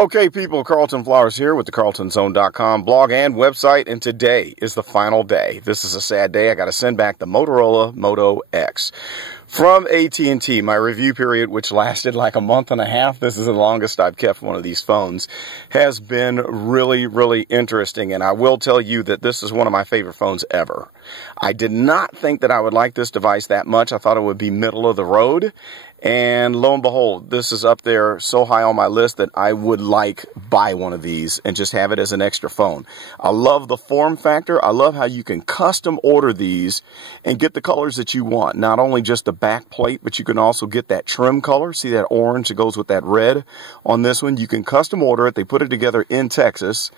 Okay, people, Carlton Flowers here with the CarltonZone.com blog and website, and today is the final day. This is a sad day. I got to send back the Motorola Moto X from AT&T. My review period, which lasted like a month and a half, this is the longest I've kept one of these phones, has been really, really interesting, and I will tell you that this is one of my favorite phones ever. I did not think that I would like this device that much. I thought it would be middle of the road. And lo and behold, this is up there so high on my list that I would buy one of these and just have it as an extra phone. I love the form factor. I love how you can custom order these and get the colors that you want. Not only just the back plate, but you can also get that trim color. See that orange that goes with that red on this one? You can custom order it. They put it together in Texas.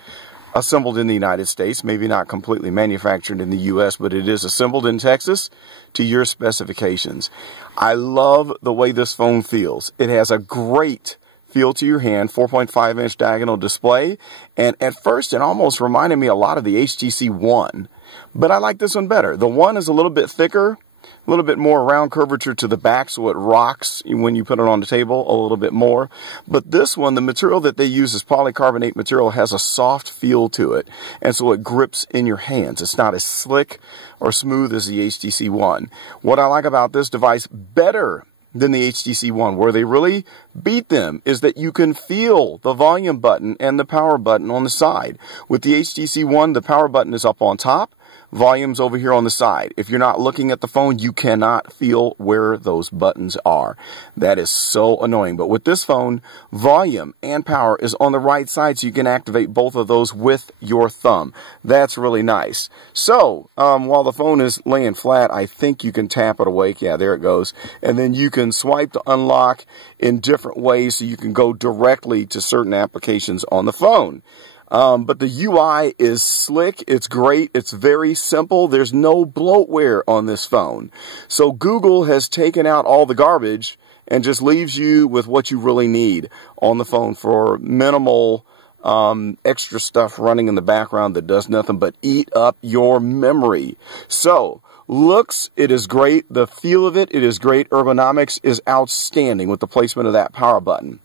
Assembled in the United States, maybe not completely manufactured in the U.S., but it is assembled in Texas to your specifications. I love the way this phone feels. It has a great feel to your hand, 4.5-inch diagonal display, and at first it almost reminded me a lot of the HTC One, but I like this one better. The One is a little bit thicker, a little bit more round curvature to the back, so it rocks when you put it on the table a little bit more. But this one, the material that they use is polycarbonate material, has a soft feel to it, and so it grips in your hands. It's not as slick or smooth as the HTC One. What I like about this device better than the HTC One, where they really beat them, is that you can feel the volume button and the power button on the side. With the HTC One, the power button is up on top, volume's over here on the side. If you're not looking at the phone, you cannot feel where those buttons are. That is so annoying. But with this phone, volume and power is on the right side, so you can activate both of those with your thumb. That's really nice. So, while the phone is laying flat, I think you can tap it awake. Yeah, there it goes. And then you can swipe to unlock in different ways, so you can go directly to certain applications on the phone. But the UI is slick, it's great, it's very simple, there's no bloatware on this phone. So Google has taken out all the garbage and just leaves you with what you really need on the phone for minimal extra stuff running in the background that does nothing but eat up your memory. So, looks, it is great, the feel of it is great, ergonomics is outstanding with the placement of that power button.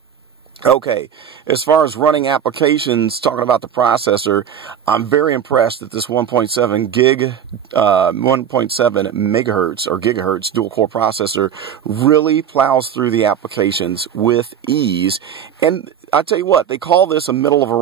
Okay, as far as running applications, talking about the processor, I'm very impressed that this 1.7 megahertz or gigahertz dual core processor really plows through the applications with ease. And I tell you what, they call this a middle of a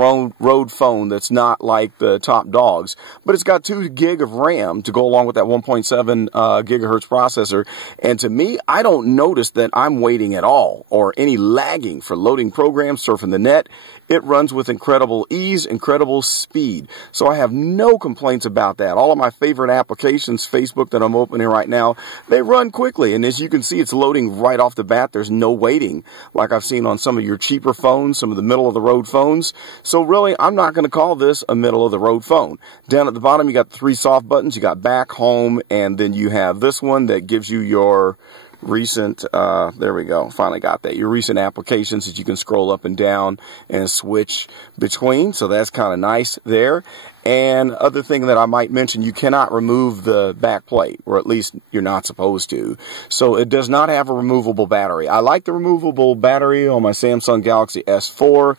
road phone that's not like the top dogs, but it's got 2 gig of RAM to go along with that 1.7 gigahertz processor. And to me, I don't notice that I'm waiting at all or any lagging for loading programs, surfing the net. It runs with incredible ease, incredible speed. So I have no complaints about that. All of my favorite applications, Facebook that I'm opening right now, they run quickly. And as you can see, it's loading right off the bat. There's no waiting like I've seen on some of your cheaper phones, some of the middle-of-the-road phones. So really, I'm not going to call this a middle-of-the-road phone. Down at the bottom, you got 3 soft buttons. You got back, home, and then you have this one that gives you your recent, there we go, finally got that, your recent applications that you can scroll up and down and switch between, so that's kind of nice there. And other thing that I might mention, you cannot remove the back plate, or at least you're not supposed to. So it does not have a removable battery. I like the removable battery on my Samsung Galaxy S4,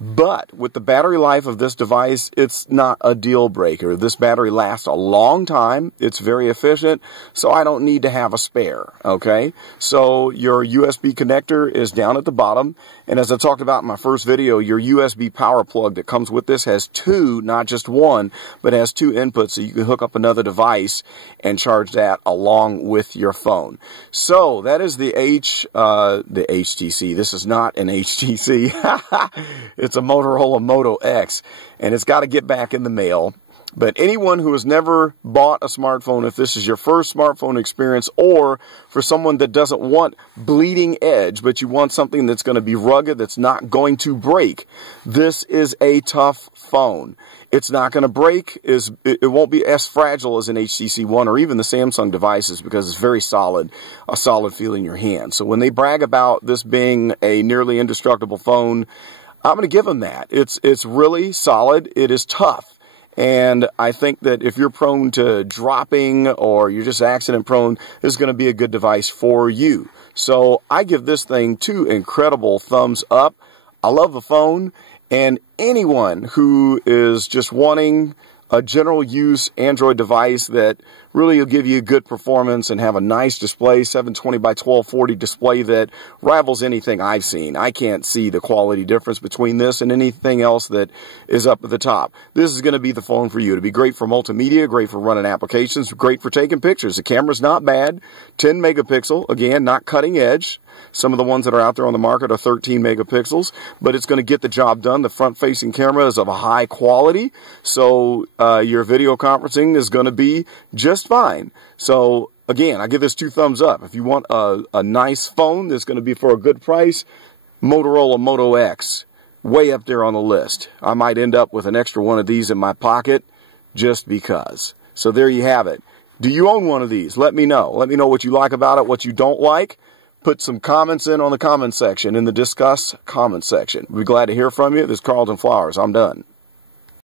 but with the battery life of this device, it's not a deal breaker. This battery lasts a long time. It's very efficient, so I don't need to have a spare, okay? So your USB connector is down at the bottom, and as I talked about in my first video, your USB power plug that comes with this has 2, not just 1, but has 2 inputs, so you can hook up another device and charge that along with your phone. So that is the HTC. This is not an HTC. It's a Motorola Moto X, and it's got to get back in the mail. But anyone who has never bought a smartphone, if this is your first smartphone experience, or for someone that doesn't want bleeding edge, but you want something that's going to be rugged, that's not going to break, this is a tough phone. It's not going to break. It won't be as fragile as an HTC One or even the Samsung devices because it's very solid, a solid feel in your hand. So when they brag about this being a nearly indestructible phone, I'm going to give them that. It's really solid. It is tough. And I think that if you're prone to dropping or you're just accident prone, this is going to be a good device for you. So I give this thing 2 incredible thumbs up. I love the phone, And anyone who is just wanting a general use Android device that really will give you good performance and have a nice display, 720 by 1240 display that rivals anything I've seen. I can't see the quality difference between this and anything else that is up at the top. This is going to be the phone for you. It'll be great for multimedia, great for running applications, great for taking pictures. The camera's not bad, 10 megapixel, again, not cutting edge. Some of the ones that are out there on the market are 13 megapixels, but it's going to get the job done. The front-facing camera is of a high quality, so your video conferencing is going to be just fine. So, again, I give this 2 thumbs up. If you want a nice phone that's going to be for a good price, Motorola Moto X, way up there on the list. I might end up with an extra one of these in my pocket just because. So there you have it. Do you own one of these? Let me know. Let me know what you like about it, what you don't like. Put some comments in on the comment section, in the discuss comment section. We'll be glad to hear from you. This is Carlton Flowers. I'm done.